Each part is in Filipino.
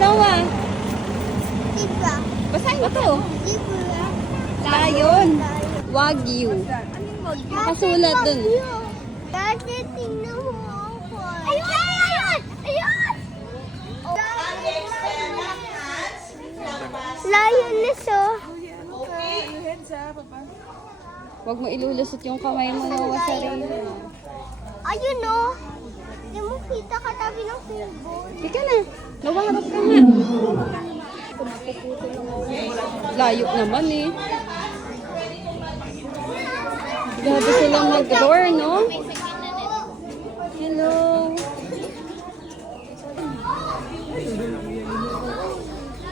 Noah, Zebra. basahin mo to. Zebra. Lion. Wagyu. Nakasulat dun. Dati tingnan mo ako. Ayun! Ayun! Lioness oh. Huwag mo ilulusot yung kamay mo, Noah, sa rin. Ayun oh. Hindi mo kita katabi ng pinball. Ika na. Noah, harap ka nga. Layo naman eh. Grabe silang mag-roar, no? Hello.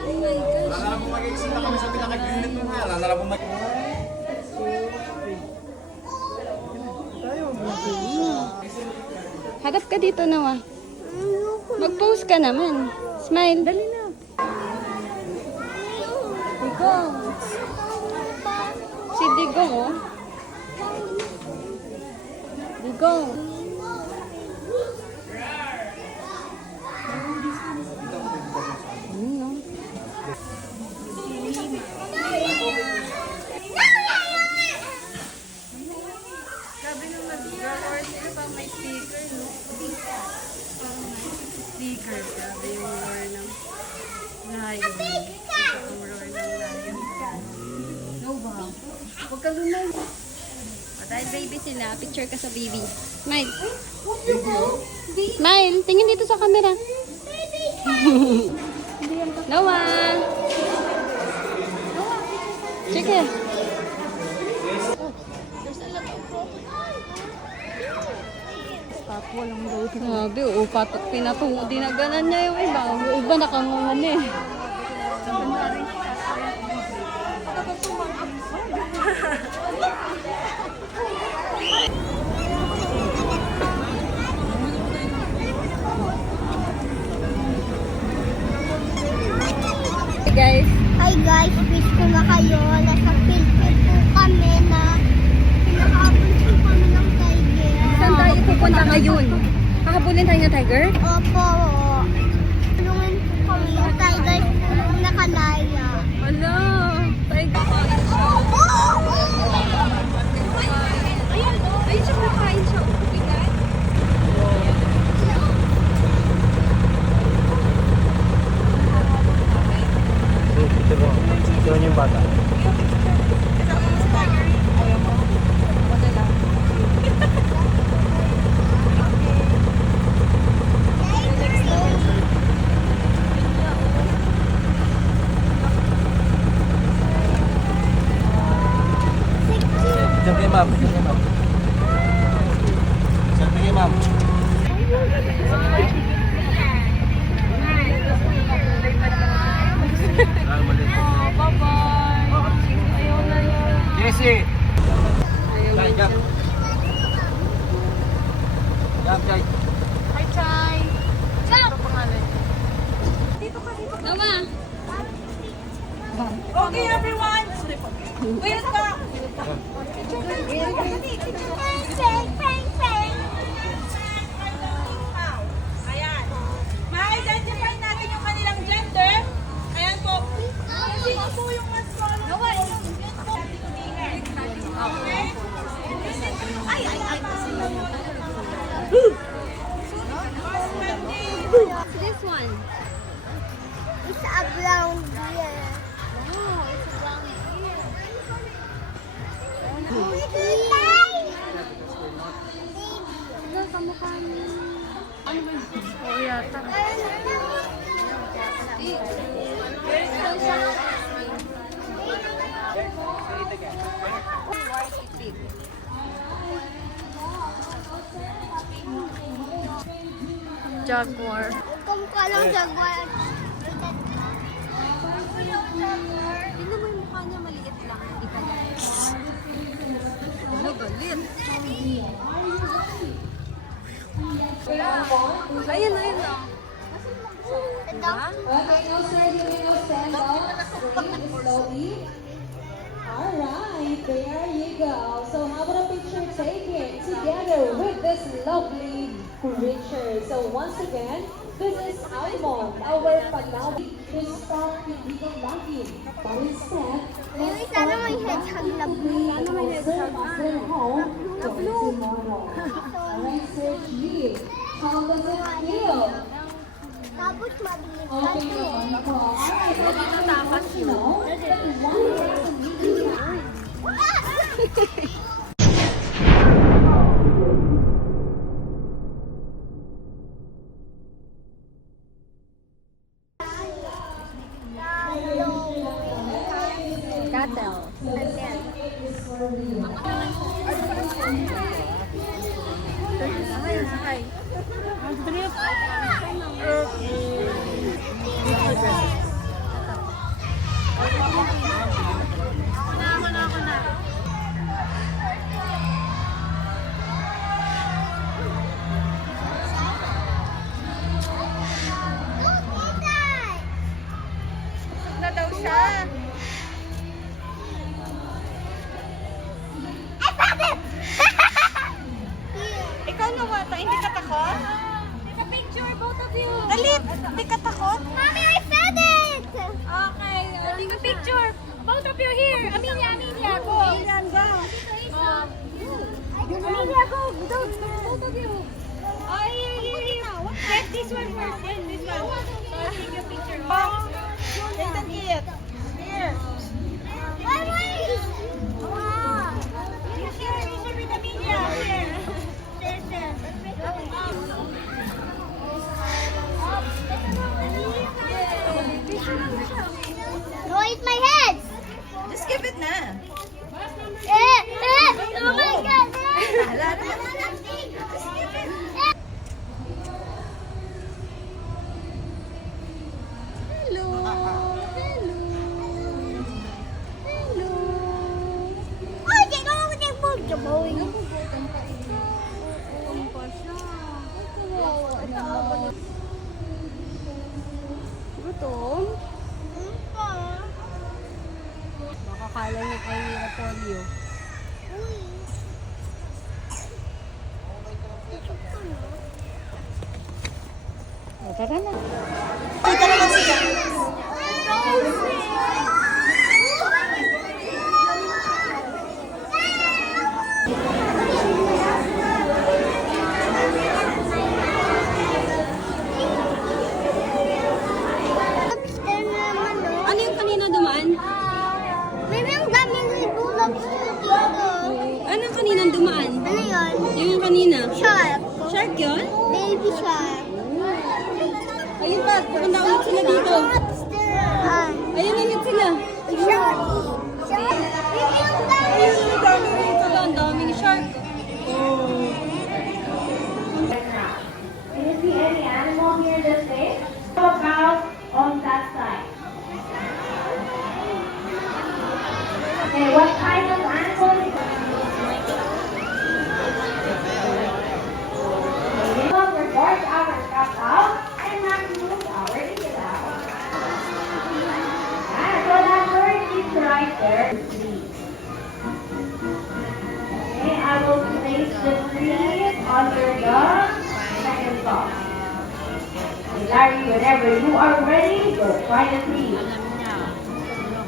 Oh my gosh. Harap ka dito, Noah. Mag-pose ka naman. Smile. Dali na. Digong. Si Digong, oh. Digong. Ano? Sabi nung nag-roar sila pa may speaker, no? Parang speaker, sabi yung roar ng lion. Ang roar ng lion. No ba? Huwag ka lumay. O, dahil baby sila, picture ka sa baby. Smile. Smile. Tingin dito sa camera. Noah. Sige. Walang load. Grabe, oh, patok pinatungo. Dinaganan niya yung iba. Yung iba nakangungan eh. Hey guys. Hi guys, wish ko na kayo. Nasa Philippines po kami na pinakaabot po kami ng tiger. Saan tayo pupunta ngayon? Kakabulin tayo ng tiger? Opo. Tulungan po kami yung tiger po nakalaya. Wala. Tiger. Ayun, ayun siya kumakain siya. Ito yung bata. Sabi kay ma'am. Sabi kay ma'am. Jesse! Jai, jump. Jump, Jai. Hi, Chai. Jump! Noah. Okay, everyone. Wait ka. Ayan. Ma-identify natin yung kanilang gender. Ayan po. Sino po yung mas smaller? Okay? This one. It's a brown deer. Oh, it's a brown deer. Kamukha niya. Ano ba yun? Oo, yata. Jaguar. Kamukha lang jaguar. Tingnan mo yung mukha niya, maliit lang. Ika niya. Ano, galit? Ayan, ayun lang. Okay, now sir, you may now stand up slowly. Alright, there you go. So how about a picture taken together with this lovely creature? So once again, This is Almond, our Palawan. To start with legal login. But instead, Uy, sana may hedgehog na blue. Sana may hedgehog their home for tomorrow. Alright, search me. How does it feel? Tapos mabilis ka Okay, to. ako. Natakas mo. Cattle. And then, Na daw siya. Ikaw na wata, hindi ka takot? Take a picture, both of you. Dali, hindi ka takot? Mommy, I said it! Okay, take a picture. Both of you here. Amelia, go. Ayan, go. Amelia, go. Both of you. Oh, here. Get this one first, then this one. Take a picture. Box. Nathan, it. Here. Wait. Wow. Share with Amelia. Share. No, it's my head. Just give it na. Oh my God. Hello. Oh, di ko ako nag-board. Kabawin ako. Gutom? Baka kala niya kay Mira Polio. O, tara na. Kita naman siya. Lobster naman, oh. Ano yung kanina dumaan? May mga daming little lobster dito. Anong kaninang dumaan? Ano yun? Yung kanina. Shark. Shark yun? Baby shark. Ayun pa, pupunta ulit sila dito. Ah. Ayun ulit sila. Shark. Shark. Yung dami. Ang daming shark. Can you see any animal here this day? How about on that side? Okay, what kind of animal is it? We will report our stuff out and not move our data. So that bird is right there. Okay, I will place the tree under the second box. Okay, Larry, whenever you are ready, go find the tree.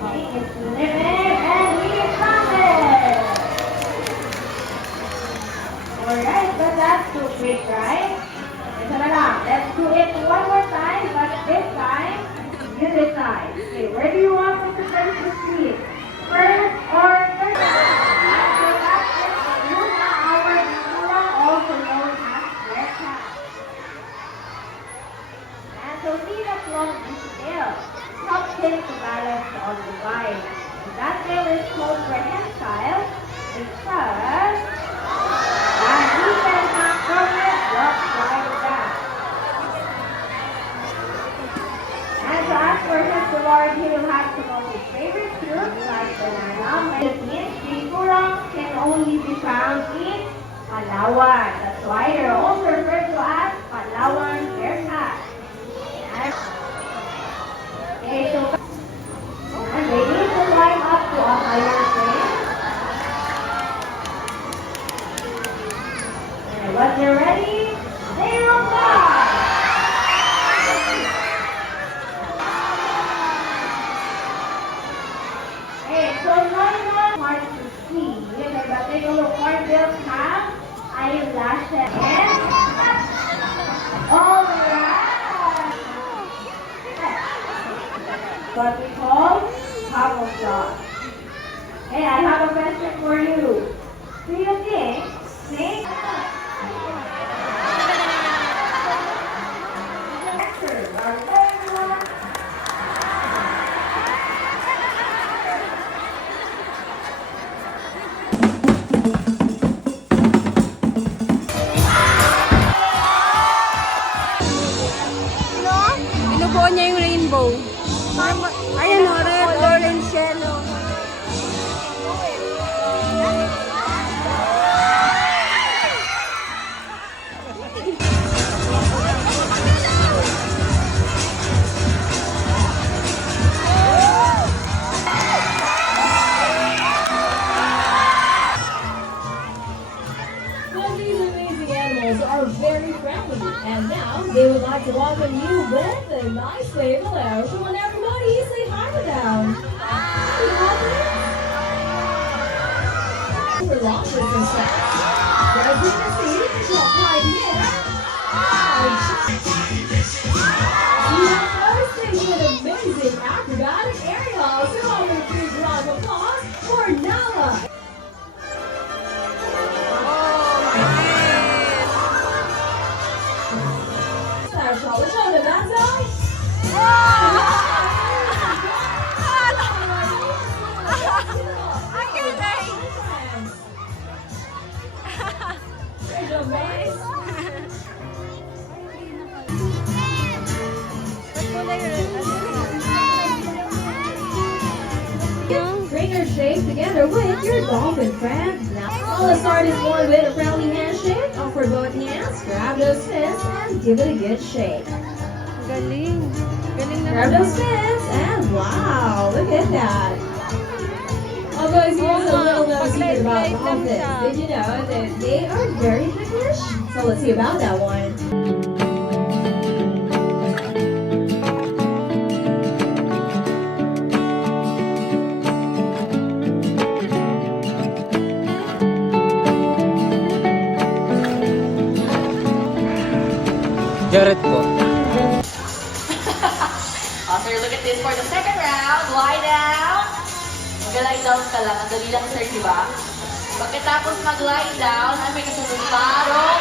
Okay, it's living and we found it. Alright, but that's too quick, right? Ito na lang. Let's do it one more time, but this time, you decide. Okay, where do you want me to place the tree? First or third? So that's it. Luna, our Luna, also known as red cat. And so see the long tail. Helps him to balance on the vine. And that tail is called prehensile because he can hang from it just like that. And so as for his reward, he will have to know his favorite fruit like banana. Philippines, Sigurong can only be found in Palawan. That's why they're also referred to as Palawan bearcat. Okay, so and they need to climb up to a higher tree. And when they're ready, they will fly. what we call camouflage. Hey, I have a question for you. Do you think snakes? Answers are everyone. No? Binubuo niya yung rainbow. Ayan o, red, orange, yellow. Well, these amazing animals are very friendly, and now they would like to welcome you with a nice wave hello. Come on, everybody, say hi to them. Hi, for long distance flights. So as you can see, it's not quite here. You have hosting an amazing acrobatic aerial. So all of you round of applause for Nala. Shall we show them that side? Bring your shake together with your dolphin friends. Now, let's start this one with a friendly handshake. Offer both hands, grab those fins, and give it a good shake. Galing. Galing na. Grab those fins, and wow, look at that. Although here's a little known secret about dolphins. Did you know that they are very ticklish? So let's see about that one. Jared po. Sir, look at this for the second round. Lie down. Mag-lie down ka lang. Ang dali lang, sir, di ba? Pagkatapos mag-lie down, ay may kasunod pa. Roll